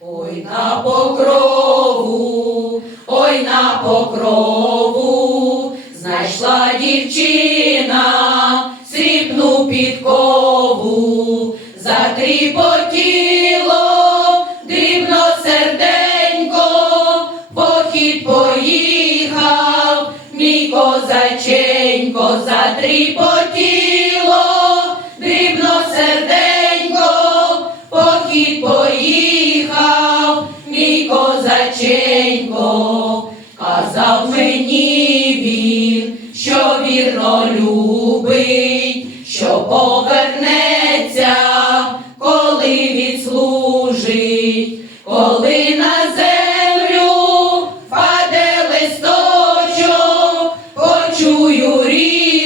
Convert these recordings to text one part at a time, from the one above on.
Ой на покрову, ой на покрову, знайшла дівчина срібну підкову, затріпотіло дрібно серденько, похід поїхав, мій козаченько, затріпотіло, козаченько, казав мені він, що вірно любить, що повернеться, коли відслужить, коли на землю впаде листочок, почую рідний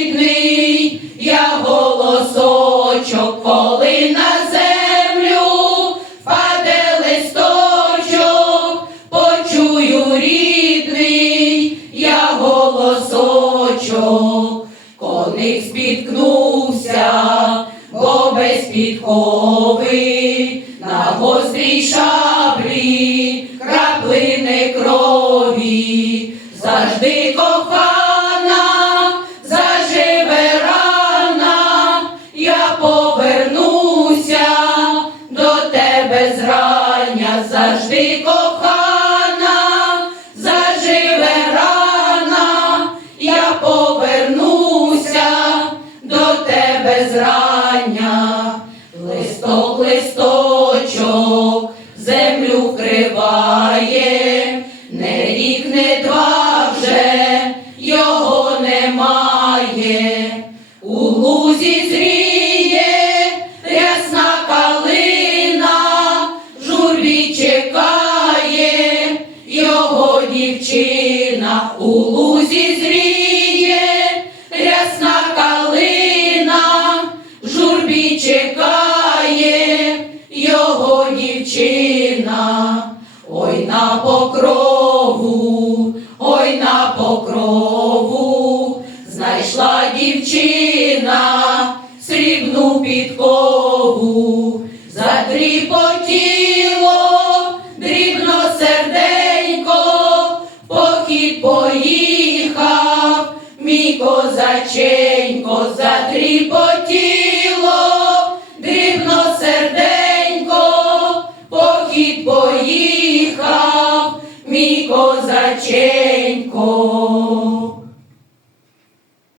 коник спіткнувся, бо без підкови на гострій шаблі краплини крові, завжди кохана, заживе рана, я повернуся до тебе зрання, завжди кохана, зрання, листок, листочок, землю вкриває, не рік, не два вже його немає, у лузі зріє рясна калина, журбі чекає його дівчина, у лузі зріє на покрову, ой на покрову, знайшла дівчина срібну підкову, затріпотіло дрібно серденько, похід поїхав, мій козаченько, затріпотіло, козаченько.